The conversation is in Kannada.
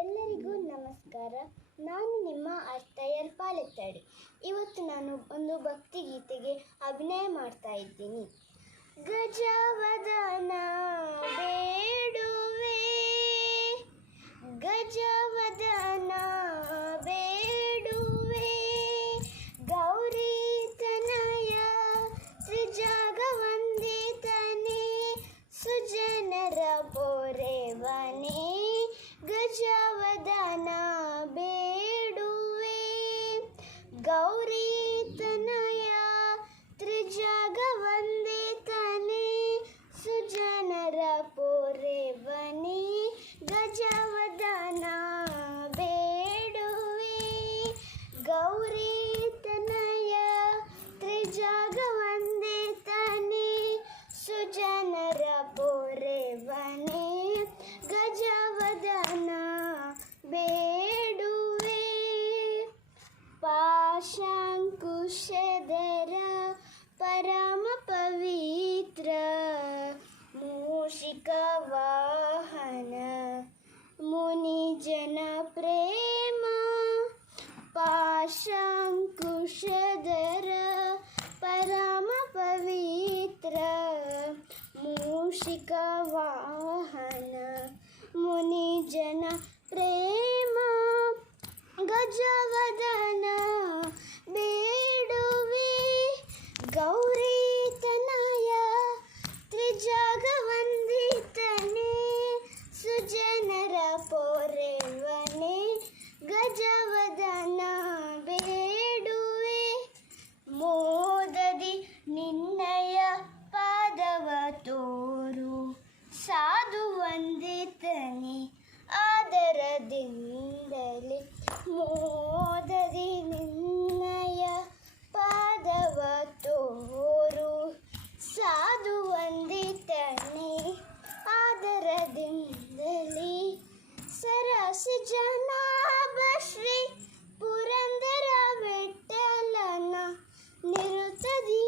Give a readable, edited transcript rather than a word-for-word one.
ಎಲ್ಲರಿಗೂ ನಮಸ್ಕಾರ. ನಾನು ನಿಮ್ಮ ಅರ್ತಯ್ಯರ್ ಪಾಲೆತ್ತಡಿ. ಇವತ್ತು ನಾನು ಒಂದು ಭಕ್ತಿಗೀತೆಗೆ ಅಭಿನಯ ಮಾಡ್ತಾ ಇದ್ದೀನಿ. ಗಜವದನ ಬೇಡುವೆ, ಗಜವದನ ಬೇಡುವೆ, ಗೌರಿ ತನಯ ತ್ರಿಜಗ ವಂದಿತನೇ, ಸುಜನರ ಪೊರೆವನೇ, ಗಜವದನ ಬೇಡುವೆ, ಗೌರಿ ತನಯ ತ್ರಿಜಗ ವಂದಿತನೇ, ಸುಜನರ ಪೊರೆವನೇ, ಗಜವದನ ಬೇಡುವೆ, ಗೌರಿ ತನಯ ತ್ರಿಜಗ ವಂದಿತನೇ, ಸುಜನರ ಪೊರೆವನೇ, ಗಜವದನ ಬೇಡುವೆ. ಪಾಶಾಂಕುಶಧರ ಪರಮ ಪವಿತ್ರ, ಮೂಷಿಕ ವಾಹನ ಮುನಿಜನ ಪ್ರೇಮ, ಪಾಶಾಂಕುಶಧರ ಪರಮ ಪವಿತ್ರ, ಮೂಷಿಕ ವಾಹನ ಮುನಿಜನ ಪ್ರೇಮ, ಗಜವದನ ಬೇಡುವೆ, ಗೌರಿ ತನಯ ತ್ರಿಜಗ ವಂದಿತನೇ, ಸುಜನರ ಪೊರೆವನೇ, ಗಜವದನ ಬೇಡುವೆ. ಮೋದದಿ ನಿನ್ನಯ ಪಾದವ ತೋರು, ಸಾಧು ವಂದಿತನೇ ಆದರದಿಂದಲೇ, ಮೋದದಿ ನಿನ್ನಯ ಪಾದವ ತೋರು, ಸಾಧು ವಂದಿತನೇ ಆದರದಿಂದಲೇ, ಸರಸಿ ಜನಾಭ ಶ್ರೀ ಪುರಂದರ ವಿಠ್ಠಲನ ನಿರುತದಿ